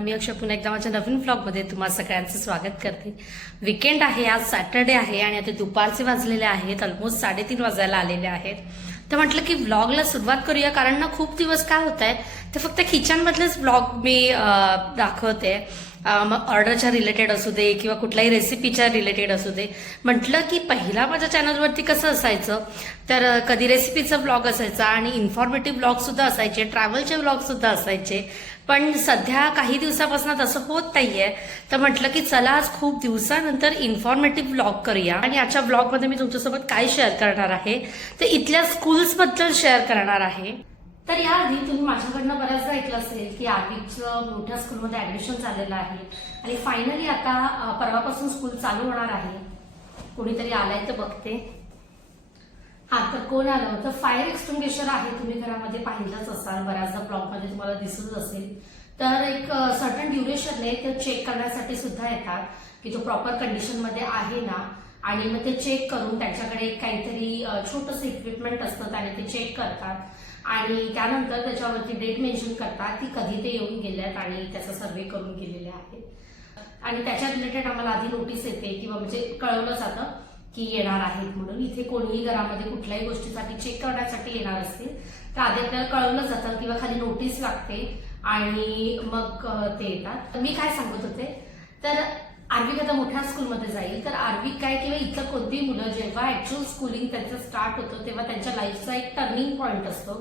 सर्वांना मी अक्षय पुन्हा एकदा माझ्या नवीन व्लॉगमध्ये तुम्हा सगळ्यांचं स्वागत करते। वीकेंड आहे, आज सॅटर्डे आहे आणि आता दुपारचे वाजलेले आहेत, ऑलमोस्ट 3:30 वाजायला आलेले आहेत। तर म्हटलं की व्लॉगला सुरुवात करूया, कारण ना खूप दिवस काय होत आहे ते फक्त किचनमधलेच व्लॉग मी दाखवते। मग ऑर्डरच्या रिलेटेड असू दे किंवा कुठल्याही रेसिपीच्या रिलेटेड असू दे। म्हटलं की पहिला माझ्या चॅनलवरती कसं असायचं तर कधी रेसिपीचा व्लॉग असायचा आणि इन्फॉर्मेटिव्ह व्लॉग सुद्धा असायचे, ट्रॅव्हलचे व्लॉग सुद्धा असायचे। पण सध्या काही दिवसापासून तसं होत नाहीये, तर म्हटलं की चला आज खूप दिवसानंतर इन्फॉर्मेटिव्ह व्लॉग करूया। आणि आजच्या व्लॉगमध्ये मी तुमच्यासोबत काय शेअर करणार आहे ते इथल्या स्कूल्स बद्दल शेअर करणार आहे। तर याआधी तुम्ही माझ्याकडनं बऱ्याचदा ऐकलं असेल की आर्वीचं मोठ्या स्कूलमध्ये ऍडमिशन झालेलं आहे आणि फायनली आता परवापासून स्कूल चालू होणार आहे। कोणीतरी आलाय तर बघते। हा, तर कोण आलं होतं? फायर एक्सटिंग्विशर आहे, तुम्ही घरामध्ये पाहिलंच असाल, बऱ्याचदा ब्लॉगमध्ये तुम्हाला दिसतच असेल। तर एक सर्टन ड्युरेशनने ते चेक करण्यासाठी सुद्धा येतात की तो प्रॉपर कंडिशनमध्ये आहे ना, आणि मग ते चेक करून त्यांच्याकडे काहीतरी छोटंसं इक्विपमेंट असतं आणि ते चेक करतात आणि त्यानंतर त्याच्यावरती डेट मेन्शन करतात की कधी ते येऊन गेल्यात आणि त्याचा सर्वे करून गेलेले आहेत। आणि त्याच्या रिलेटेड आम्हाला आधी नोटीस येते किंवा म्हणजे कळवलं जातं की येणार आहेत म्हणून। इथे कोणीही घरामध्ये कुठल्याही गोष्टीसाठी चेक करण्यासाठी येणार असतील तर आधी आपल्याला कळवलं जातं किंवा खाली नोटीस लागते आणि मग ते येतात। मी काय सांगत होते, तर आर्वी आता मोठ्या स्कूलमध्ये जाईल तर आर्वी काय किंवा इथलं कोणतीही मुलं जेव्हा ऍक्च्युअल स्कूलिंग त्यांचं स्टार्ट होतं तेव्हा त्यांच्या लाईफचा एक टर्निंग पॉइंट असतो।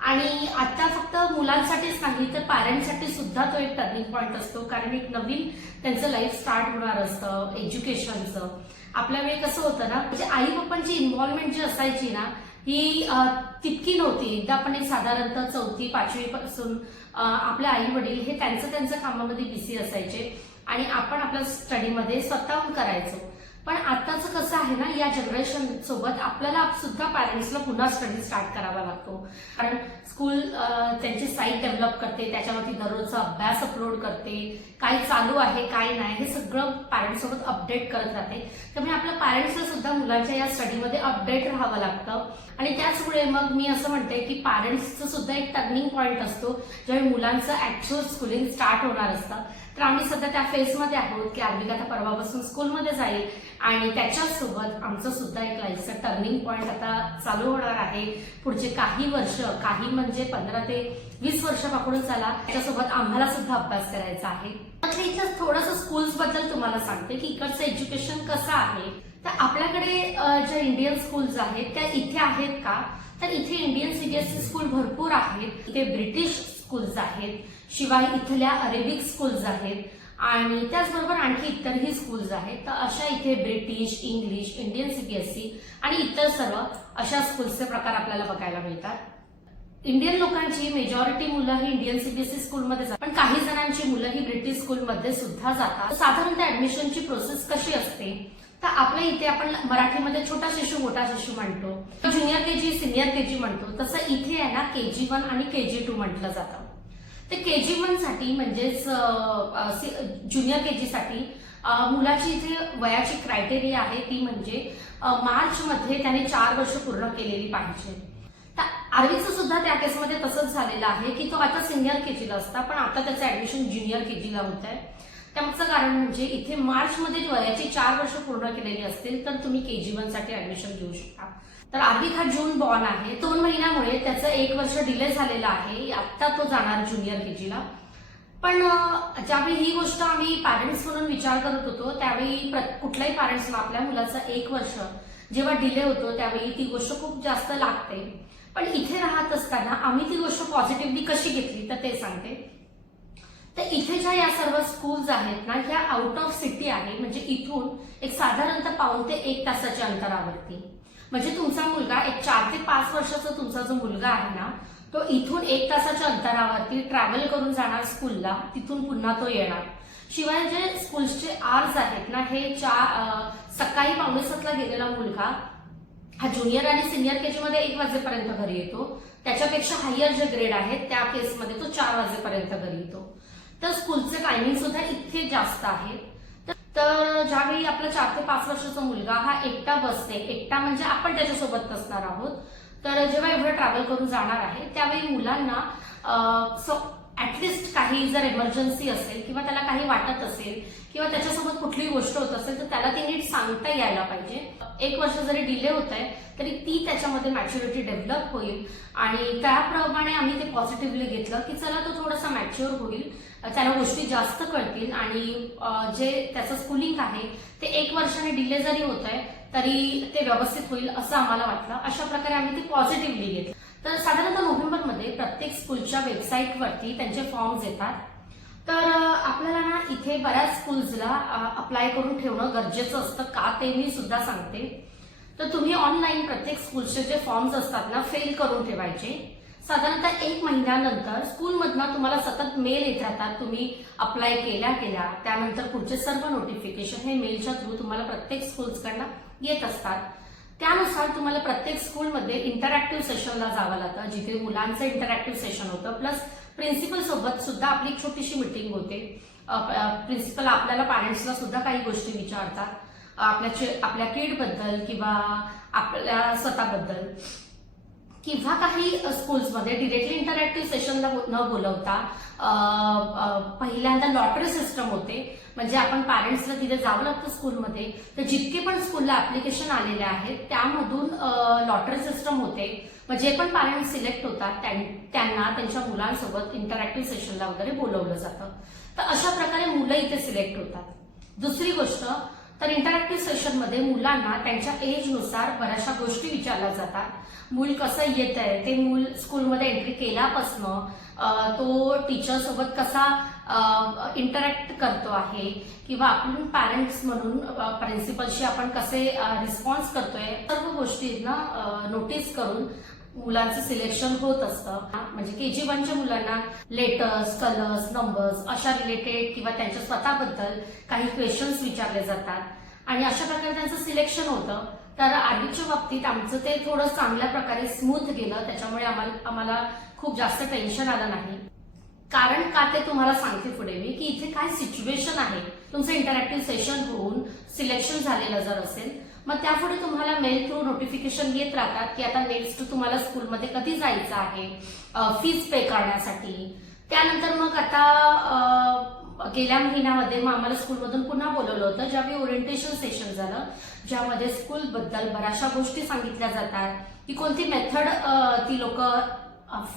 आणि आता फक्त मुलांसाठीच नाही तर पॅरेंट्ससाठी सुद्धा तो एक टर्निंग पॉइंट असतो, कारण एक नवीन त्यांचं लाईफ स्टार्ट होणार असतं एज्युकेशनचं। आपल्या वेळी कसं होतं ना, म्हणजे आई बापांची इन्व्हॉल्वमेंट जी असायची ना ही तितकी नव्हती। एकदा आपण एक साधारणतः 4वी-5वी पासून आपले आई वडील हे त्यांचं कामामध्ये बिझी असायचे आणि आपण आपल्या स्टडीमध्ये स्वतःहून करायचो। पण आताचं कसं आहे ना, या जनरेशन सोबत आपल्याला सुद्धा पॅरेंट्सला पुन्हा स्टडी स्टार्ट करावा लागतो, कारण स्कूल त्यांची साईट डेव्हलप करते, त्याच्यावरती दररोजचा अभ्यास अपलोड करते, काय चालू आहे काय नाही हे सगळं पॅरेंट्स सोबत अपडेट करत राहते। त्यामुळे आपल्या पॅरेंट्सला सुद्धा मुलांच्या या स्टडीमध्ये अपडेट राहावं लागतं। आणि त्याचमुळे मग मी असं म्हणते की पॅरेंट्सचं सुद्धा एक टर्निंग पॉइंट असतो ज्यावेळी मुलांचं ऍक्च्युअल स्कूलिंग स्टार्ट होणार असतं। तर आम्ही सध्या त्या फेजमध्ये आहोत की आर्वी आता परवापासून स्कूलमध्ये जाईल आणि त्याच्यासोबत आमचं सुद्धा एक लाईफचा टर्निंग पॉइंट आता चालू होणार आहे। पुढचे काही वर्ष, काही म्हणजे 15 ते 20 वर्ष पकडून चला, त्याच्यासोबत आम्हाला सुद्धा अभ्यास करायचा आहे। इथं थोडंसं स्कूल्स बद्दल तुम्हाला सांगते की इकडचं एज्युकेशन कसं आहे। तर आपल्याकडे ज्या इंडियन स्कूल्स आहेत त्या इथे आहेत का, तर इथे इंडियन सीबीएसई स्कूल भरपूर आहेत, इथे ब्रिटिश स्कूल्स आहेत, शिवाय इथल्या अरेबिक स्कूल्स आहेत आणि त्याचबरोबर आणखी इतरही स्कूल्स आहेत। तर अशा इथे ब्रिटिश, इंग्लिश, इंडियन सीबीएसई आणि इतर सर्व अशा स्कूल्सचे प्रकार आपल्याला बघायला मिळतात। इंडियन लोकांची मेजॉरिटी मुलं ही इंडियन सीबीएसई स्कूलमध्ये जातात, पण काही जणांची मुलं ही ब्रिटिश स्कूलमध्ये सुद्धा जातात। साधारणतः ऍडमिशनची प्रोसेस कशी असते, तर आपल्या इथे आपण मराठीमध्ये छोटा शिशु मोठा शिशु म्हणतो, ज्युनियर केजी सिनियर केजी म्हणतो, तसं इथे आहे ना KG1 आणि KG2 म्हटलं जातं। तर KG1 साठी म्हणजेच ज्युनियर केजी साठी मुलाची इथे वयाची क्रायटेरिया आहे ती म्हणजे मार्च मध्ये त्याने 4 वर्ष पूर्ण केलेली पाहिजे। तर आर्वीचं सुद्धा त्या केसमध्ये तसंच झालेलं आहे की तो आता सिनियर केजीला असता, पण आता त्याचं ऍडमिशन ज्युनियर केजीला होत आहे। त्यामागचं कारण म्हणजे इथे मार्च मध्ये वयाची 4 वर्ष पूर्ण केलेली असतील तर तुम्ही KG1 साठी ऍडमिशन घेऊ शकता। तर आर्वी हा जून बॉर्न आहे, 2 महिन्यामुळे त्याचं 1 वर्ष डिले झालेलं आहे, आता तो जाणार ज्युनियर केजीला। पण ज्यावेळी ही गोष्ट आम्ही पॅरेंट्स म्हणून विचार करत होतो त्यावेळी कुठल्याही पॅरेंट्सला आपल्या मुलाचा 1 वर्ष जेव्हा डिले होतो त्यावेळी ती गोष्ट खूप जास्त लागते। पण इथे राहत असताना आम्ही ती गोष्ट पॉझिटिव्हली कशी घेतली तर ते सांगते। तर इथे ज्या या सर्व स्कूल्स आहेत ना ह्या आउट ऑफ सिटी आहे, म्हणजे इथून एक साधारणतः पाऊण ते 1 तासाच्या अंतरावरती। म्हणजे तुमचा मुलगा एक 4 ते 5 वर्षाचा तुमचा जो मुलगा आहे ना तो इथून 1 तासाच्या अंतरावरती ट्रॅव्हल करून जाणार स्कूलला, तिथून पुन्हा तो येणार। शिवाय जे स्कूल्सचे आवर्स आहेत ना हे सकाळी 6:45ला गेलेला मुलगा हा ज्युनियर आणि सिनियर केजी मध्ये 1 वाजेपर्यंत घरी येतो, त्याच्यापेक्षा हायर जे ग्रेड आहेत त्या केसमध्ये तो 4 वाजेपर्यंत घरी येतो। तर स्कूलचे टायमिंग सुद्धा इतके जास्त आहे। तर ज्यावेळी आपला 4 ते 5 वर्षाचा मुलगा हा एकटा बसते, एकटा म्हणजे आपण त्याच्यासोबत नसणार आहोत, तर जेव्हा एवढं ट्रॅव्हल करून जाणार आहे त्यावेळी मुलांना ऍटलिस्ट काही जर इमर्जन्सी असेल किंवा त्याला काही वाटत असेल किंवा त्याच्यासोबत कुठलीही गोष्ट होत असेल तर त्याला ती नीट सांगता यायला पाहिजे. 1 वर्ष जरी डिले होत आहे तरी ती त्याच्यामध्ये मॅच्युरिटी डेव्हलप होईल आणि त्याप्रमाणे आम्ही ते पॉझिटिव्हली घेतलं की चला तो थोडासा मॅच्युअर होईल, त्याला गोष्टी जास्त कळतील आणि जे त्याचं स्कूलिंग आहे ते 1 वर्षाने डिले जरी होत आहे तरी ते व्यवस्थित होईल असं आम्हाला वाटलं. अशा प्रकारे आम्ही ते पॉझिटिव्हली घेतलं. तर साधारणतः नोव्हेंबरमध्ये प्रत्येक स्कूलच्या वेबसाईटवरती त्यांचे फॉर्म्स येतात. तर आपल्याला ना इथे बऱ्याच स्कूल्सला अप्लाय करून ठेवणं गरजेचं असतं का ते मी सुद्धा सांगते. तर तुम्ही ऑनलाईन प्रत्येक स्कूलचे जे फॉर्म्स असतात ना फिल करून ठेवायचे. साधारणतः 1 महिन्यानंतर स्कूलमधनं तुम्हाला सतत मेल येत राहतात. तुम्ही अप्लाय केल्या त्यानंतर पुढचे सर्व नोटिफिकेशन हे मेलच्या थ्रू तुम्हाला प्रत्येक स्कूल्सकडनं येत असतात. त्यानुसार तुम्हाला प्रत्येक स्कूलमध्ये इंटरॅक्टिव्ह सेशनला जावं लागतं जिथे मुलांचं इंटरॅक्टिव्ह सेशन होतं. प्लस प्रिन्सिपल सोबत सुद्धा आपली एक छोटीशी मीटिंग होते. प्रिन्सिपल आपल्याला पॅरेंट्सला सुद्धा काही गोष्टी विचारतात आपल्या किडबद्दल किंवा आपल्या स्वतःबद्दल किंवा काही स्कूल्समध्ये डिरेक्टली इंटरॅक्टिव्ह सेशनला न बोलवता पहिल्यांदा लॉटरी सिस्टम होते. म्हणजे आपण पॅरेंट्सला तिथे जावं लागतं स्कूलमध्ये. तर जितके पण स्कूलला ऍप्लिकेशन आलेले आहेत त्यामधून लॉटरी सिस्टम होते. मग जे पण पॅरेंट्स सिलेक्ट होतात त्यांना त्यांच्या मुलांसोबत इंटरॅक्टिव्ह सेशनला वगैरे बोलवलं जातं. तर अशा प्रकारे मुलं इथे सिलेक्ट होतात. दुसरी गोष्ट तर इंटरॅक्टिव्ह सेशनमध्ये मुलांना त्यांच्या एजनुसार बऱ्याचशा गोष्टी विचारल्या जातात. मूल कसं येत आहे ते मूल स्कूलमध्ये एंट्री केल्यापासनं तो टीचर सोबत कसा इंटरॅक्ट करतो आहे किंवा आपण पॅरेंट्स म्हणून प्रिन्सिपलशी आपण कसे रिस्पॉन्स करतोय सर्व गोष्टींना नोटीस करून मुलांचं सिलेक्शन होत असतं. म्हणजे KG1च्या मुलांना लेटर्स, कलर्स, नंबर्स अशा रिलेटेड किंवा त्यांच्या स्वतःबद्दल काही क्वेश्चन्स विचारले जातात आणि अशा प्रकारे त्यांचं सिलेक्शन होतं. तर आधीच्या बाबतीत आमचं ते थोडं चांगल्या प्रकारे स्मूथ गेलं. त्याच्यामुळे आम्हाला खूप जास्त टेन्शन आलं नाही. कारण का ते तुम्हाला सांगते पुढे मी की इथे काय सिच्युएशन आहे. तुमचं इंटरॅक्टिव्ह सेशन होऊन सिलेक्शन झालेलं जर असेल मग त्यापुढे तुम्हाला मेल थ्रू नोटिफिकेशन येत राहतात की आता नेक्स्ट तुम्हाला स्कूलमध्ये कधी जायचं आहे, फीस पे करण्यासाठी. त्यानंतर मग आता गेल्या महिन्यामध्ये मग आम्हाला स्कूलमधून पुन्हा बोलवलं होतं ज्यावेळी ओरिएंटेशन सेशन झालं ज्यामध्ये स्कूलबद्दल बऱ्याचशा गोष्टी सांगितल्या जातात की कोणती मेथड ती लोक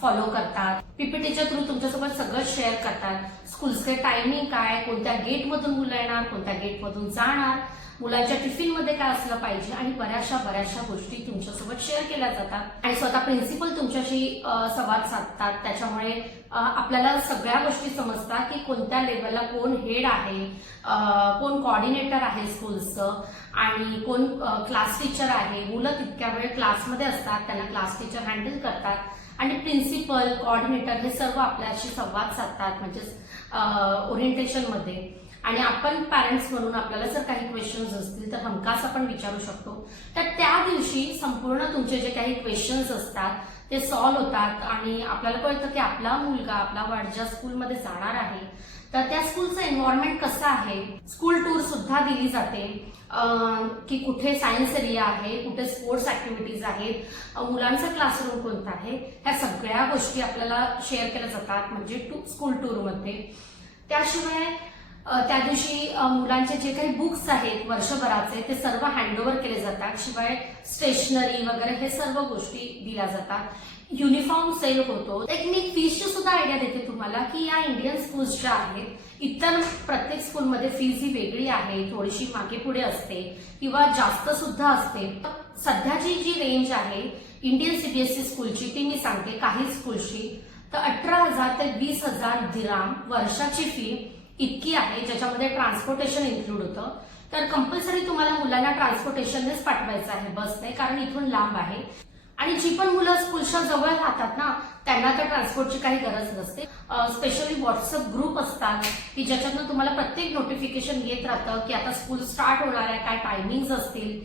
फॉलो करतात. पीपीटीच्या थ्रू तुमच्यासोबत सगळं शेअर करतात. स्कूलचे टायमिंग काय, कोणत्या गेटमधून मुलं येणार, कोणत्या गेटमधून जाणार, मुलांच्या टिफिनमध्ये काय असलं पाहिजे आणि बऱ्याचशा गोष्टी तुमच्यासोबत शेअर केल्या जातात आणि स्वतः प्रिन्सिपल तुमच्याशी संवाद साधतात. त्याच्यामुळे आपल्याला सगळ्या गोष्टी समजतात की कोणत्या लेवलला कोण हेड आहे, कोण कोऑर्डिनेटर आहे स्कूलचं आणि कोण क्लास टीचर आहे. मुलं तितक्या वेळ क्लासमध्ये असतात, त्यांना क्लास टीचर हँडल करतात आणि प्रिन्सिपल, कोऑर्डिनेटर हे सर्व आपल्याशी संवाद साधतात म्हणजेच ओरिएंटेशनमध्ये. आणि आपण पॅरेंट्स म्हणून आपल्याला जर काही क्वेश्चन्स असतील तर हमखास आपण विचारू शकतो. तर त्या दिवशी संपूर्ण तुमचे जे काही क्वेश्चन्स असतात ते सॉल्व्ह होतात आणि आपल्याला कळतं की आपला मुलगा आपला वाढ ज्या स्कूलमध्ये जाणार आहे तर त्या स्कूलचं एन्व्हायरमेंट कसं आहे. स्कूल टूर सुद्धा दिली जाते की कुठे सायन्स एरिया आहे, कुठे स्पोर्ट्स ऍक्टिव्हिटीज आहेत, मुलांचा क्लासरूम कोणता आहे, ह्या सगळ्या गोष्टी आपल्याला शेअर केल्या जातात म्हणजे स्कूल टूरमध्ये. त्याशिवाय त्या दिवशी मुलांचे जे काही बुक्स आहेत वर्षभराचे ते सर्व हँडओव्हर केले जातात. शिवाय स्टेशनरी वगैरे हे सर्व गोष्टी दिल्या जातात. युनिफॉर्म सेल होतो. एक मी फीसची सुद्धा आयडिया देते तुम्हाला की या इंडियन स्कूल्स ज्या आहेत इतर प्रत्येक स्कूलमध्ये फीस ही वेगळी आहे, थोडीशी मागे पुढे असते किंवा जास्त सुद्धा असते. सध्याची जी रेंज आहे इंडियन सीबीएसई स्कूलची ती मी सांगते. काही स्कूलची तर 18,000 ते 20,000 दिराम वर्षाची फी इतकी आहे ज्याच्यामध्ये ट्रान्सपोर्टेशन इन्क्लूड होतं. तर कंपल्सरी तुम्हाला मुलांना ट्रान्सपोर्टेशननेच पाठवायचं आहे, बसने, कारण इथून लांब आहे. आणि जी पण मुलं स्कूलच्या जवळ राहतात ना त्यांना तर ट्रान्सपोर्टची काही गरज नसते. स्पेशली व्हॉट्सअप ग्रुप असतात की ज्याच्यातनं तुम्हाला प्रत्येक नोटिफिकेशन येत राहतं की आता स्कूल स्टार्ट होणार आहे, काय टायमिंग्स असतील,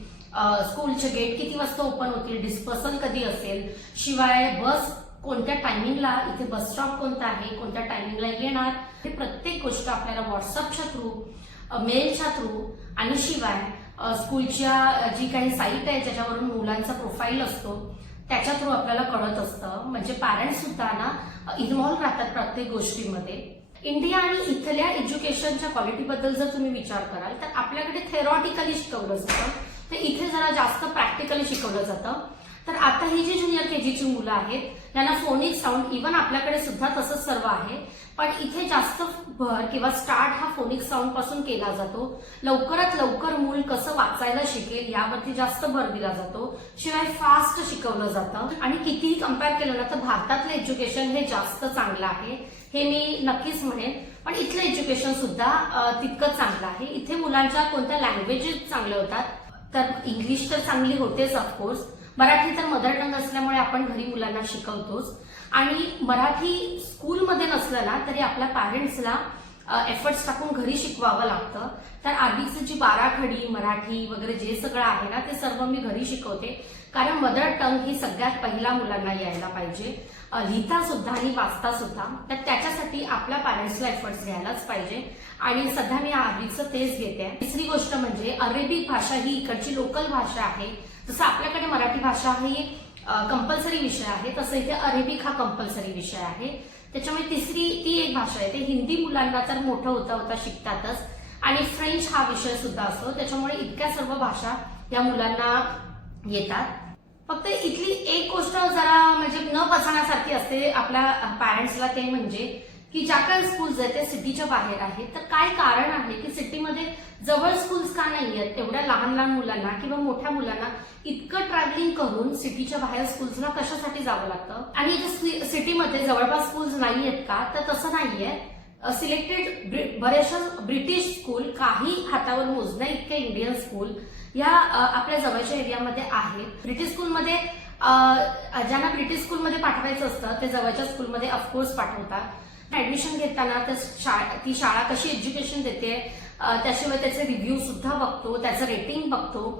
स्कूलचे गेट किती वाजता ओपन होतील, डिस्पर्सल कधी असेल, शिवाय बस कोणत्या टायमिंगला, इथे बस स्टॉप कोणता आहे, कोणत्या टायमिंगला येणार, हे प्रत्येक गोष्ट आपल्याला व्हॉट्सअपच्या थ्रू, मेलच्या थ्रू आणि शिवाय स्कूलच्या जी काही साईट आहे ज्याच्यावरून मुलांचा प्रोफाईल असतो त्याच्या थ्रू आपल्याला कळत असतं. म्हणजे पॅरेंट्स सुद्धा ना इन्व्हॉल्व्ह राहतात प्रत्येक गोष्टीमध्ये. इंडिया आणि इथल्या एज्युकेशनच्या क्वालिटीबद्दल जर तुम्ही विचार कराल तर आपल्याकडे थेरॉटिकली शिकवलं जातं, तर इथे जरा जास्त प्रॅक्टिकली शिकवलं जातं. तर आता ही जी ज्युनियर केजीची मुलं आहेत त्यांना फोनिक साऊंड इव्हन आपल्याकडे सुद्धा तसंच सर्व आहे, पण इथे जास्त भर किंवा स्टार्ट हा फोनिक साऊंड पासून केला जातो. लवकरात लवकर मूल कसं वाचायला शिकेल यावरती जास्त भर दिला जातो. शिवाय फास्ट शिकवलं जातं. आणि कितीही कम्पेअर केलं ना तर भारतातलं एज्युकेशन हे जास्त चांगलं आहे हे मी नक्कीच म्हणेन. पण इथलं एज्युकेशन सुद्धा तितकंच चांगलं आहे. इथे मुलांच्या कोणत्या लँग्वेजेस चांगल्या होतात, तर इंग्लिश तर चांगली होतेच ऑफकोर्स, मराठी तर मदर टंग असल्यामुळे आपण घरी मुलांना शिकवतोच. आणि मराठी स्कूलमध्ये नसलं ना तरी आपल्या पॅरेंट्सला एफर्ट्स टाकून घरी शिकवावं लागतं. तर आधीचं जी बाराखडी मराठी वगैरे जे सगळं आहे ना ते सर्व मी घरी शिकवते, कारण मदर टंग ही सगळ्यात पहिला मुलांना यायला पाहिजे, लिहिता सुद्धा आणि वाचता सुद्धा. तर त्याच्यासाठी आपल्या पॅरेंट्सला एफर्ट्स घ्यायलाच पाहिजे आणि सध्या मी आधीचं तेच घेते. तिसरी गोष्ट म्हणजे अरेबिक भाषा ही इकडची लोकल भाषा आहे. जसं आपल्याकडे मराठी भाषा ही कंपल्सरी विषय आहे, तसं इथे अरेबिक हा कंपल्सरी विषय आहे. त्याच्यामुळे तिसरी ती एक भाषा आहे. ते हिंदी मुलांना तर मोठं होता होता शिकतातच, आणि फ्रेंच हा विषय सुद्धा असतो. त्याच्यामुळे इतक्या सर्व भाषा या मुलांना येतात. फक्त इथली एक गोष्ट जरा म्हणजे न पचण्यासारखी असते आपल्या पॅरेंट्सला, ते म्हणजे की ज्या काही स्कूल्स आहेत त्या सिटीच्या बाहेर आहेत. तर काय कारण आहे की सिटीमध्ये जवळ स्कूल्स का नाही आहेत एवढ्या लहान लहान मुलांना किंवा मोठ्या मुलांना इतकं ट्रॅव्हलिंग करून सिटीच्या बाहेर स्कूल्सला कशासाठी जावं लागतं. आणि इथे सिटीमध्ये जवळपास स्कूल्स नाही आहेत का, तर तसं नाहीये. सिलेक्टेड बरेचशा ब्रिटिश स्कूल, काही हातावर मोजण्या इतके इंडियन स्कूल या आपल्या जवळच्या एरियामध्ये आहेत. ब्रिटिश स्कूलमध्ये ज्यांना ब्रिटिश स्कूलमध्ये पाठवायचं असतं ते जवळच्या स्कूलमध्ये ऑफकोर्स पाठवतात. ऍडमिशन घेताना ती शाळा कशी एज्युकेशन देते, त्याशिवाय त्याचे रिव्ह्यू सुद्धा बघतो, त्याचं रेटिंग बघतो.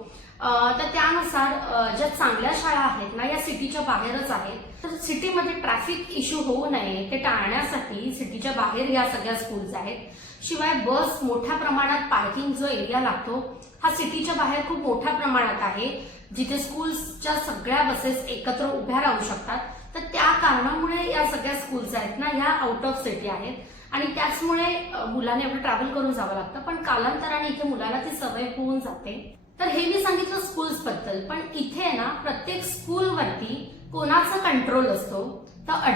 तर त्यानुसार ज्या चांगल्या शाळा आहेत ना या सिटीच्या बाहेरच आहेत. तर सिटीमध्ये ट्रॅफिक इश्यू होऊ नये ते टाळण्यासाठी सिटीच्या बाहेर या सगळ्या स्कूल्स आहेत. शिवाय बस मोठ्या प्रमाणात पार्किंग जो एरिया लागतो हा सिटीच्या बाहेर खूप मोठ्या प्रमाणात आहे, जिथे स्कूल्सच्या सगळ्या बसेस एकत्र उभ्या राहू शकतात. तर त्या कारणामुळे या सगळ्या स्कूल्स आहेत ना ह्या आउट ऑफ सिटी आहेत आणि त्याचमुळे मुलांना एवढं ट्रॅव्हल करून जावं लागतं. पण कालांतराने इथे मुलांना ती सवय होऊन जाते. तर हे मी सांगितलं स्कूल्स बद्दल. पण इथे ना प्रत्येक स्कूलवरती कोणाचा कंट्रोल असतो, तर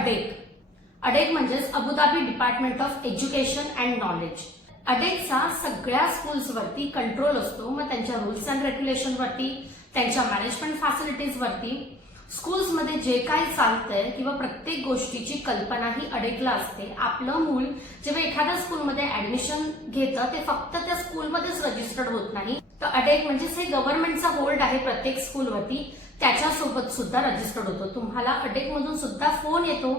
अडेक म्हणजेच Abu Dhabi department of education and knowledge. अडेकचा सगळ्या स्कूल्सवरती कंट्रोल असतो. मग त्यांच्या रूल्स अँड रेग्युलेशनवरती, त्यांच्या मॅनेजमेंट फॅसिलिटीजवरती, स्कूल्समध्ये जे काही चालतंय किंवा प्रत्येक गोष्टीची कल्पना ही अडेकला असते. आपलं मूल जेव्हा एखाद्या स्कूलमध्ये ऍडमिशन घेतं ते फक्त त्या स्कूलमध्येच रजिस्टर्ड होत नाही, तर अडेक म्हणजेच हे गव्हर्नमेंटचा होल्ड आहे प्रत्येक स्कूलवरती, त्याच्यासोबत सुद्धा रजिस्टर्ड होतो. तुम्हाला अडेकमधून सुद्धा फोन येतो,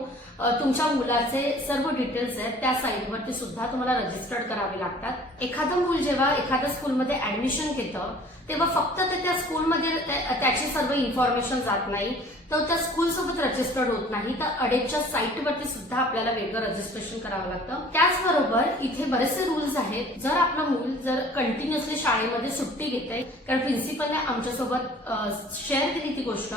तुमच्या मुलाचे सर्व डिटेल्स आहेत त्या साईटवरती सुद्धा तुम्हाला रजिस्टर्ड करावे लागतात. एखादं मूल जेव्हा एखाद्या स्कूलमध्ये ऍडमिशन घेतं तेव्हा फक्त ते त्या स्कूलमध्ये त्याची सर्व इन्फॉर्मेशन जात नाही, तर त्या स्कूल सोबत रजिस्टर्ड होत नाही, तर अडेकच्या साईटवरती सुद्धा आपल्याला वेगळं रजिस्ट्रेशन करावं लागतं. त्याचबरोबर इथे बरेचसे रूल्स आहेत. जर आपलं मूल जर कंटिन्युअसली शाळेमध्ये सुट्टी घेतंय, कारण प्रिन्सिपलने आमच्यासोबत शेअर केली ती गोष्ट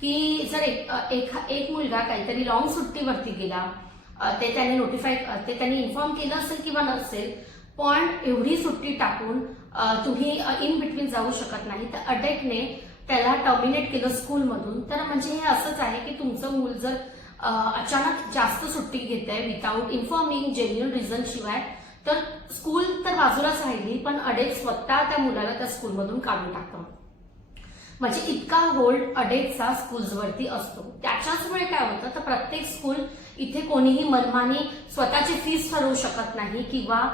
की जर एक मुलगा काहीतरी लॉंग सुट्टीवरती गेला, ते त्यांनी इन्फॉर्म केलं असेल किंवा नसेल, पण एवढी सुट्टी टाकून तुम्ही इन बिटवीन जाऊ शकत नाही, तर अडेकने त्याला टर्मिनेट केलं स्कूलमधून. तर म्हणजे हे असंच आहे की तुमचं मूल जर अचानक जास्त सुट्टी घेत आहे विदाऊट इन्फॉर्मिंग जेन्युइन रिझन शिवाय, तर स्कूल तर बाजूलाच राहिली, पण अडेक स्वतः त्या मुलाला त्या स्कूलमधून काढून टाकतं. म्हणजे इतका होल्ड अडेकचा स्कूल्सवरती असतो. त्याच्याचमुळे काय होतं, तर प्रत्येक स्कूल इथे कोणीही मनमानी स्वतःची फीस ठरवू शकत नाही किंवा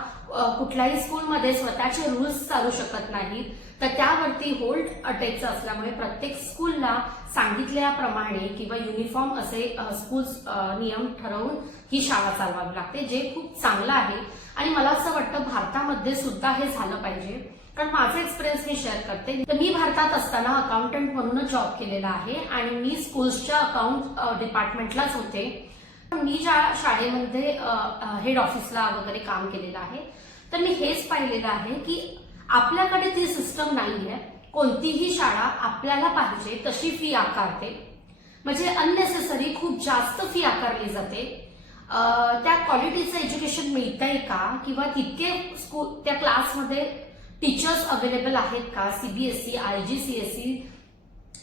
कुठल्याही स्कूलमध्ये स्वतःचे रूल्स चालू शकत नाहीत. तर त्यावरती होल्ड अटेकचं असल्यामुळे प्रत्येक स्कूलला सांगितल्याप्रमाणे किंवा युनिफॉर्म असे स्कूल्स नियम ठरवून ही शाळा चालवावी लागते, जे खूप चांगलं आहे. आणि मला असं वाटतं भारतामध्ये सुद्धा हे झालं पाहिजे, कारण माझा एक्सपिरियन्स मी शेअर करते. तर मी भारतात असताना अकाउंटंट म्हणूनच जॉब केलेला आहे आणि मी स्कूल्सच्या अकाउंट डिपार्टमेंटलाच होते. मी ज्या शाळेमध्ये हेड ऑफिसला वगैरे काम केलेलं आहे, तर मी हेच पाहिलेलं आहे की आपल्याकडे ती सिस्टम नाहीये. कोणतीही शाळा आपल्याला पाहिजे तशी फी आकारते. म्हणजे अननेसेसरी खूप जास्त फी आकारली जाते. त्या क्वालिटीचं एज्युकेशन मिळतंय का, किंवा तितके स्कूल त्या क्लासमध्ये टीचर्स अवेलेबल आहेत का. सीबीएसई, IGCSE,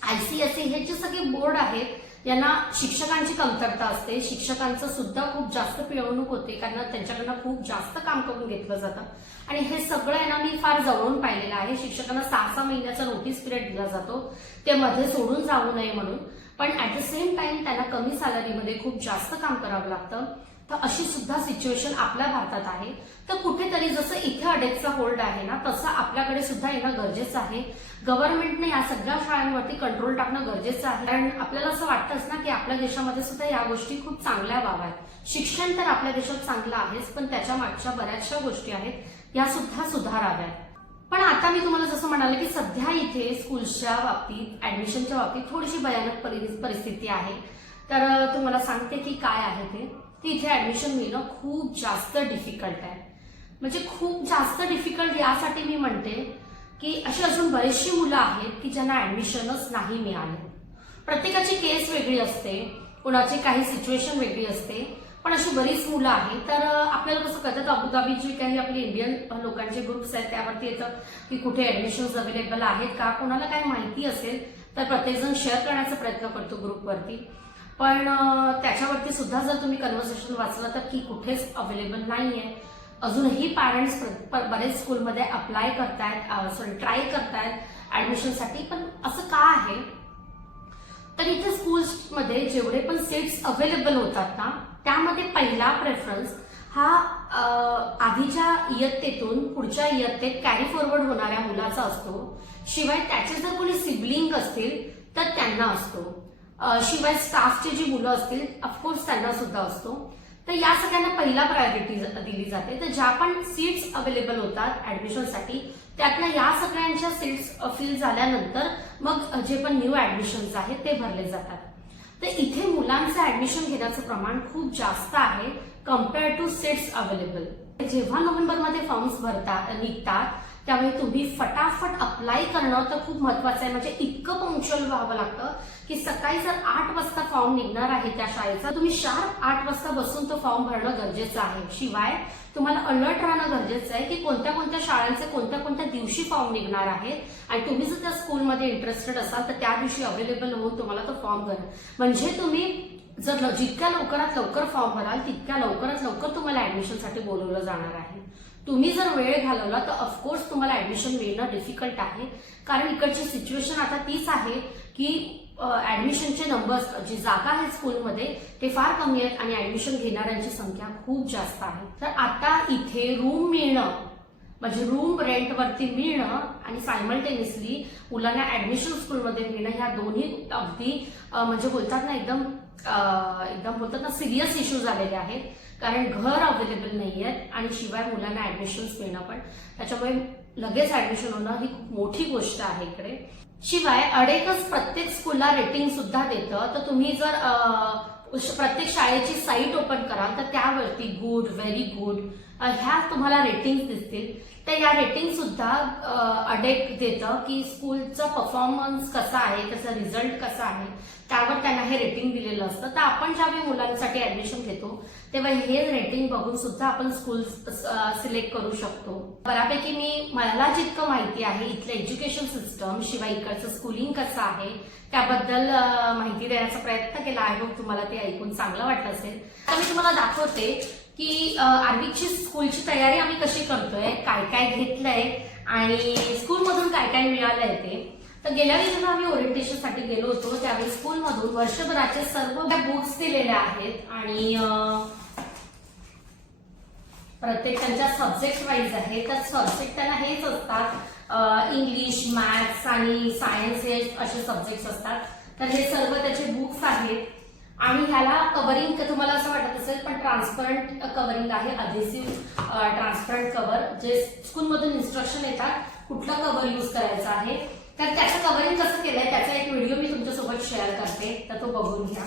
ICSE हे जे सगळे बोर्ड आहेत यांना शिक्षकांची कमतरता असते. शिक्षकांचं सुद्धा खूप जास्त पिळवणूक होते, कारण त्यांच्याकडनं खूप जास्त काम करून घेतलं जातं. आणि हे सगळं आहे ना मी फार जवळून पाहिलेलं आहे. शिक्षकांना 6-6 महिन्याचा नोटीस पिरियड दिला जातो ते मध्ये सोडून जाऊ नये म्हणून. पण ऍट द सेम टाइम त्यांना कमी सॅलरीमध्ये खूप जास्त काम करावं लागतं. तर अशी सुद्धा सिच्युएशन आपल्या भारतात आहे. तर कुठेतरी जसं इथे अडेकचा होल्ड आहे ना, तसं आपल्याकडे सुद्धा येणं गरजेचं आहे. गव्हर्नमेंटने या सगळ्या शाळांवरती कंट्रोल टाकणं गरजेचं आहे. कारण आपल्याला असं वाटतंच ना की आपल्या देशामध्ये सुद्धा या गोष्टी खूप चांगल्या व्हाव्यात. शिक्षण तर आपल्या देशात चांगलं आहेच, पण त्याच्या मागच्या बऱ्याचशा गोष्टी आहेत या सुद्धा सुधाराव्यात. पण आता मी तुम्हाला जसं म्हणाले की सध्या इथे स्कूल्सच्या बाबतीत, ऍडमिशनच्या बाबतीत थोडीशी भयानक परिस्थिती आहे. तर तुम्हाला सांगते की काय आहे ते. की इथे ऍडमिशन मिळणं खूप जास्त डिफिकल्ट आहे. म्हणजे खूप जास्त डिफिकल्ट यासाठी मी म्हणते की अशी अजून बरीचशी मुलं आहेत की ज्यांना ऍडमिशनच नाही मिळालं. प्रत्येकाची केस वेगळी असते, कुणाची काही सिच्युएशन वेगळी असते, पण अशी बरीच मुलं आहेत. तर आपल्याला कसं कळतं, अबुधाबी जी काही आपली इंडियन लोकांचे ग्रुप्स आहेत त्यावरती येतं की कुठे ऍडमिशन्स अवेलेबल आहेत का. कोणाला काही माहिती असेल तर प्रत्येकजण शेअर करण्याचा प्रयत्न करतो ग्रुपवरती. पण त्याच्यावरती सुद्धा जर तुम्ही कन्व्हर्सेशन वाचलं तर की कुठेच अवेलेबल नाहीये. अजूनही पॅरेंट्स बरेच स्कूलमध्ये अप्लाय करतायत, ट्राय करतायत ऍडमिशनसाठी. पण असं का आहे, तर इथे स्कूल्समध्ये जेवढे पण सीट्स अवेलेबल होतात ना, त्यामध्ये पहिला प्रेफरन्स हा आधीच्या इयत्तेतून पुढच्या इयत्तेत कॅरी फॉरवर्ड होणाऱ्या मुलाचा असतो. शिवाय त्याचे जर कोणी सिबलिंग असतील तर त्यांना असतो. शिवाय स्टाफची जी मुलं असतील ऑफकोर्स त्यांना सुद्धा असतो. तर या सगळ्यांना पहिला प्रायोरिटी दिली जाते. तर ज्या पण सीट्स अवेलेबल होतात ऍडमिशनसाठी त्यातल्या या सगळ्यांच्या सीट्स फिल झाल्यानंतर मग जे पण न्यू ऍडमिशन्स आहेत ते भरले जातात. तर इथे मुलांचं ऍडमिशन घेण्याचं प्रमाण खूप जास्त आहे कम्पेअर टू सीट्स अवेलेबल. जेव्हा नोव्हेंबरमध्ये फॉर्म्स निघतात त्यामुळे तुम्ही फटाफट अप्लाय करणं तर खूप महत्वाचं आहे. म्हणजे इतकं पंक्च्युअल व्हावं लागतं की सकाळी जर 8 वाजता फॉर्म निघणार आहे त्या शाळेचा, तुम्ही शार्प 8 वाजता बसून तो फॉर्म भरणं गरजेचं आहे. शिवाय तुम्हाला अलर्ट राहणं गरजेचं आहे की कोणत्या कोणत्या शाळांचे कोणत्या कोणत्या दिवशी फॉर्म निघणार आहेत. आणि तुम्ही जर त्या स्कूलमध्ये इंटरेस्टेड असाल तर त्या दिवशी अवेलेबल होऊन तुम्हाला तो फॉर्म भरा. म्हणजे तुम्ही जर जितक्या लवकरात लवकर फॉर्म भराल तितक्या लवकरात लवकर तुम्हाला ऍडमिशनसाठी बोलवलं जाणार आहे. तुम्ही जर वेळ घालवला तर ऑफकोर्स तुम्हाला ऍडमिशन मिळणं डिफिकल्ट आहे. कारण इकडची सिच्युएशन आता तीच आहे की ऍडमिशनचे नंबर्स, जी जागा आहेत स्कूलमध्ये ते फार कमी आहेत आणि ऍडमिशन घेणाऱ्यांची संख्या खूप जास्त आहे. तर आता इथे रूम मिळणं म्हणजे रूम रेंटवरती मिळणं आणि सायमल्टेनियसली मुलांना ऍडमिशन स्कूलमध्ये मिळणं, ह्या दोन्ही अगदी म्हणजे बोलतात ना एकदम बोलतात ना सिरियस इश्यू झालेले आहेत. कारण घर अवेलेबल नाही आहेत आणि शिवाय मुलांना ऍडमिशन्स मिळणं पण, त्याच्यामुळे लगेच ऍडमिशन होणं ही खूप मोठी गोष्ट आहे इकडे. शिवाय अडेकच प्रत्येक स्कूलला रेटिंग सुद्धा देतं. तर तुम्ही जर प्रत्येक शाळेची साईट ओपन कराल तर त्यावरती गुड, व्हेरी गुड ह्या तुम्हाला रेटिंग दिसतील. तर या रेटिंग सुद्धा अडेक देतं की स्कूलचा परफॉर्मन्स कसा आहे, त्याचा रिझल्ट कसा आहे, त्यावर त्यांना हे रेटिंग दिलेलं असतं. तर आपण ज्यावेळी मुलांसाठी ऍडमिशन घेतो तेव्हा हे रेटिंग बघून सुद्धा आपण स्कूल सिलेक्ट करू शकतो. बऱ्यापैकी मला जितकं माहिती आहे इथलं एज्युकेशन सिस्टम, शिवाय इकडचं स्कूलिंग कसं आहे त्याबद्दल माहिती देण्याचा प्रयत्न केला. आय होप तुम्हाला ते ऐकून चांगलं वाटलं असेल. आता मी तुम्हाला दाखवते की आर्विकची स्कूलची तयारी आम्ही कशी करतोय, काय काय घेतलंय आणि स्कूलमधून काय काय मिळालंय ते. तर गेल्या वेळी जेव्हा आम्ही ओरिएंटेशनसाठी गेलो होतो त्यावेळी स्कूलमधून वर्षभराचे सर्व बुक्स दिलेले आहेत आणि प्रत्येक त्यांच्या सब्जेक्ट वाईज आहे. तर सब्जेक्ट त्यांना हेच असतात, इंग्लिश, मॅथ्स आणि सायन्स हे असे सब्जेक्ट्स असतात. तर हे सर्व त्याचे बुक्स आहेत आणि ह्याला कव्हरिंग तुम्हाला असं वाटत असेल पण ट्रान्सपरंट कव्हरिंग आहे, अधेसिव्ह ट्रान्सपरंट कव्हर. जे स्कूलमधून इन्स्ट्रक्शन येतात कुठलं कव्हर यूज करायचं आहे. तर त्याचं कव्हरिंग कसं केलंय त्याचा एक व्हिडिओ मी तुमच्यासोबत शेअर करते, तर तो बघून घ्या.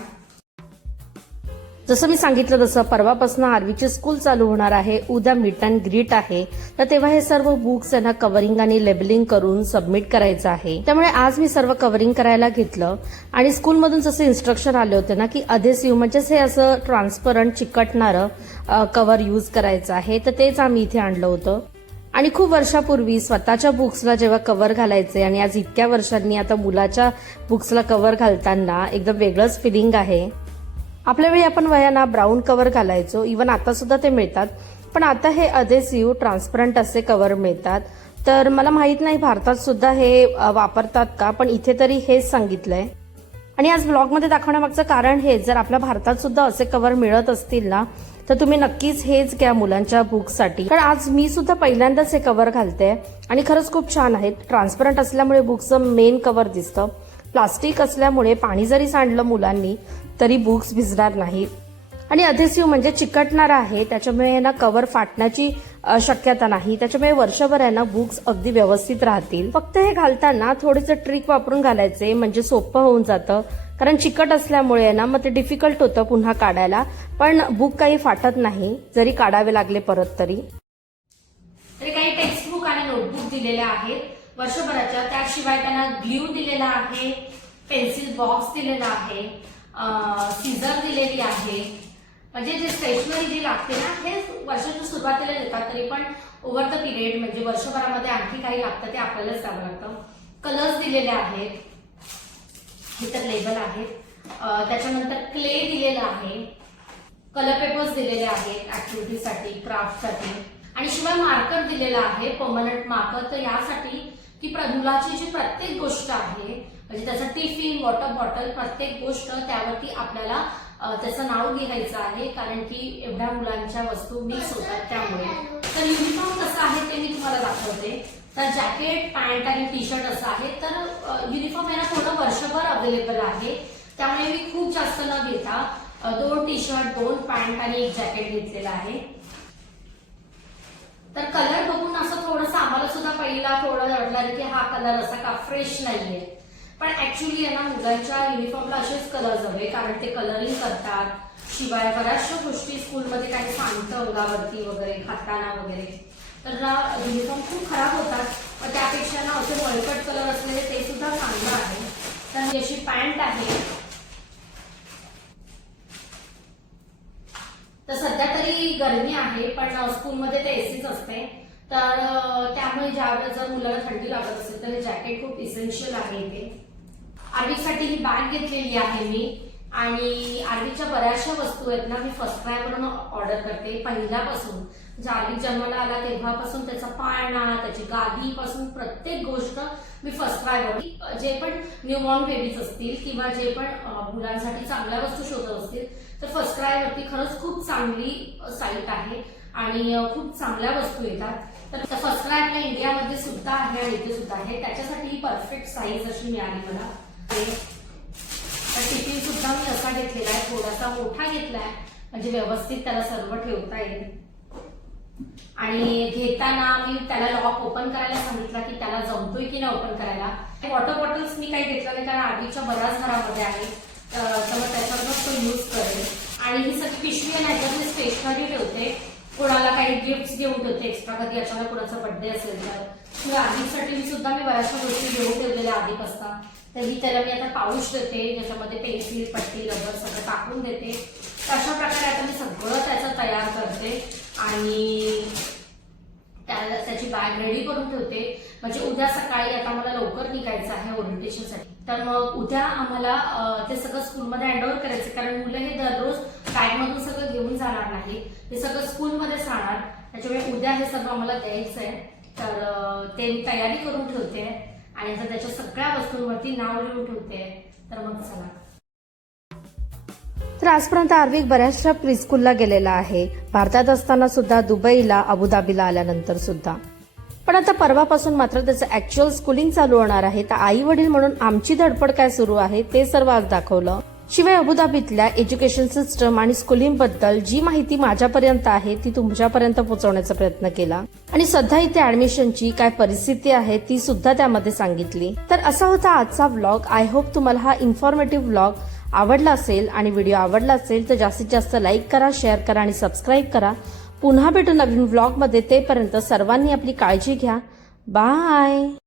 जसं मी सांगितलं तसं परवापासून आरवीची स्कूल चालू होणार आहे. उद्या मीट अँड ग्रीट आहे. तर तेव्हा हे सर्व बुक्स यांना कव्हरिंग आणि लेबलिंग करून सबमिट करायचं आहे. त्यामुळे आज मी सर्व कव्हरिंग करायला घेतलं आणि स्कूलमधून जसे इन्स्ट्रक्शन आले होते ना की अधेसिव्ह म्हणजेच हे असं ट्रान्सपरंट चिकटणारं कव्हर यूज करायचं आहे, तर तेच आम्ही इथे आणलं होतं. आणि खूप वर्षापूर्वी स्वतःच्या बुक्सला जेव्हा कव्हर घालायचे आणि आज इतक्या वर्षांनी आता मुलाच्या बुक्सला कव्हर घालताना एकदम वेगळंच फिलिंग आहे. आपल्या वेळी आपण वह्यांना ब्राऊन कव्हर घालायचो, इव्हन आता सुद्धा ते मिळतात, पण आता हे अधेसिव्ह ट्रान्सपरंट असे कव्हर मिळतात. तर मला माहित नाही भारतात सुद्धा हे वापरतात का, पण इथे तरी हेच सांगितलंय. आणि आज ब्लॉगमध्ये दाखवण्यामागचं कारण हे, जर आपल्या भारतात सुद्धा असे कव्हर मिळत असतील ना तर तुम्ही नक्कीच हेच घ्या मुलांच्या बुक्ससाठी. कारण आज मी सुद्धा पहिल्यांदाच हे कव्हर घालते आणि खरंच खूप छान आहेत. ट्रान्सपरंट असल्यामुळे बुक्सचं मेन कव्हर दिसतं. प्लास्टिक असल्यामुळे पाणी जरी सांडलं मुलांनी तरी बुक्स भिजणार नाहीत. आणि अधेसिव्ह म्हणजे चिकटणारा आहे, त्याच्यामुळे ना कव्हर फाटण्याची शक्यता नाही. त्याच्यामुळे वर्षभर आहे ना बुक्स अगदी व्यवस्थित राहतील. फक्त हे घालताना थोडीसं ट्रिक वापरून घालायचे म्हणजे सोपं होऊन जातं. कारण चिकट असल्यामुळे ना मग ते डिफिकल्ट होतं पुन्हा काढायला, पण बुक काही फाटत नाही जरी काढावे लागले परत तरी. काही टेक्स्टबुक आणि नोटबुक दिलेल्या आहेत वर्षभराच्या. त्याशिवाय त्यांना ग्ल्यू दिलेला आहे, पेन्सिल बॉक्स दिलेला आहे, सीझर दिलेली आहे. म्हणजे जे स्टेशनरी जी लागते ना हे वर्षाच्या सुरुवातीला देतात, तरी पण ओव्हर द पिरियड म्हणजे वर्षभरामध्ये आणखी काही लागतं ते आपल्यालाच द्यावं लागतं. कलर्स दिलेले आहेत, हे तर लेबल आहेत. त्याच्यानंतर क्ले दिलेला आहे, कलर पेपर्स दिलेले आहेत ऍक्टिव्हिटीसाठी, क्राफ्टसाठी, आणि शिवाय मार्कर दिलेला आहे, परमनंट मार्कर. तर यासाठी की मुलाची जी प्रत्येक गोष्ट आहे म्हणजे त्याचा टिफिन, वॉटर बॉटल, प्रत्येक गोष्ट त्यावरती आपल्याला त्याचं नाव लिहायचं आहे, कारण की एवढ्या मुलांच्या वस्तू मिक्स होतात त्यामुळे. तर युनिफॉर्म कसं आहे ते मी तुम्हाला दाखवते. तर जॅकेट, पॅन्ट आणि टी शर्ट असं आहे. तर युनिफॉर्म आहे ना पूर्ण वर्षभर अवेलेबल आहे, त्यामुळे मी खूप जास्त न घेता 2 टी शर्ट, 2 पॅन्ट आणि 1 जॅकेट घेतलेलं आहे. तर कलर बघून असं थोडंसं आम्हाला सुद्धा पहिला थोडं वाटलं की हा कलर असा का फ्रेश नाहीये, पण ऍक्च्युली आहे ना मुलांच्या युनिफॉर्मला असेच कलर्स हवे, कारण ते कलरिंग करतात. शिवाय बऱ्याचशा गोष्टी स्कूलमध्ये काही सांगतं अंगावरती वगैरे, खाताना वगैरे, तर ना युनिफॉर्म खूप खराब होतात. पण त्यापेक्षा ना असे मळकट कलर असलेले ते सुद्धा चांगलं आहे. तर ही अशी पॅन्ट आहे. तर सध्या तरी गरमी आहे, पण स्कूलमध्ये ते एसीच असते, तर त्यामुळे ज्यावेळेस जर मुलाला थंडी लागत असेल तर हे जॅकेट खूप इसेन्शियल आहे इथे. आरवीसाठी ही बॅग घेतलेली आहे मी, आणि आरवीच्या बऱ्याचशा वस्तू आहेत ना मी फर्स्ट क्राय वरून ऑर्डर करते पहिल्यापासून. म्हणजे आरवी जन्माला आला तेव्हापासून त्याचा पाळणा, त्याची गादी पासून प्रत्येक गोष्ट मी फर्स्ट क्राय वरून. जे पण न्यूबॉर्न बेबीज असतील किंवा जे पण मुलांसाठी चांगल्या वस्तू शोधत असतील तर फर्स्ट क्राय वरती खरंच खूप चांगली साईट आहे आणि खूप चांगल्या वस्तू येतात. तर फर्स्ट क्राय आपल्या इंडियामध्ये सुद्धा आहे आणि इथे सुद्धा आहे. त्याच्यासाठी ही परफेक्ट साईज अशी मिळाली मला. टिफिन सुद्धा मी असा घेतलेला आहे, थोडासा मोठा घेतलाय म्हणजे व्यवस्थित त्याला सर्व ठेवता येईल. आणि घेताना मी त्याला लॉक ओपन करायला सांगितलं की त्याला जमतोय की नाही ओपन करायला. वॉटर बॉटल्स मी काही घेतलं नाही, कारण आधीच्या बऱ्याच घरामध्ये आहे, तर मग त्याच्यावरच तो यूज करेल. आणि ही सगळी पिशवी नाही तर मी स्टेशनरी ठेवते, कोणाला काही गिफ्ट घेऊन ठेवते एक्स्ट्रा, कधी अचानक कोणाचा बर्थडे असेल तर. किंवा आधीसाठी सुद्धा मी बऱ्याचशा गोष्टी घेऊन ठेवलेल्या आधीपासून. तर ही त्याला मी आता पाऊच देते, ज्याच्यामध्ये पेन्सिल, पट्टी, रबर सगळं टाकून देते. तर अशा प्रकारे आता मी सगळं त्याचं तयार करते आणि त्याची बॅग रेडी करून ठेवते. म्हणजे उद्या सकाळी आता मला लवकर निघायचं आहे ओरिएंटेशनसाठी, तर मग उद्या आम्हाला ते सगळं स्कूलमध्ये हँडओव्हर करायचं, कारण मुलं हे दररोज बॅगमधून सगळं घेऊन जाणार नाही, ते सगळं स्कूलमध्येच राहणार. त्याच्यामुळे उद्या हे सगळं आम्हाला द्यायचं आहे. तर ते मी तयारी करून ठेवते आणि आता त्याच्या सगळ्या वस्तूंवरती नाव लिहून ठेवते. तर मग चला. तर आजपर्यंत आर्विक बऱ्याचशा प्रीस्कूलला गेलेला आहे, भारतात असताना सुद्धा, दुबईला, अबुधाबीला आल्यानंतर सुद्धा. पण आता परवापासून मात्र त्याचं ऍक्च्युअल स्कूलिंग चालू होणार आहे. तर आई वडील म्हणून आमची धडपड काय सुरू आहे ते सर्व आज दाखवलं. शिवाय अबुधाबीतल्या एज्युकेशन सिस्टम आणि स्कूलिंग बद्दल जी माहिती माझ्यापर्यंत आहे ती तुमच्यापर्यंत पोहोचवण्याचा प्रयत्न केला. आणि सध्या इथे ऍडमिशनची काय परिस्थिती आहे ती सुद्धा त्यामध्ये सांगितली. तर असा होता आजचा व्लॉग. आय होप तुम्हाला हा इन्फॉर्मेटिव्ह व्लॉग आवडला असेल आणि व्हिडिओ आवडला असेल तर जास्तीत जास्त लाईक करा, शेअर करा आणि सबस्क्राईब करा. पुन्हा भेटू नवीन व्लॉगमध्ये. तेपर्यंत सर्वांनी आपली काळजी घ्या. बाय.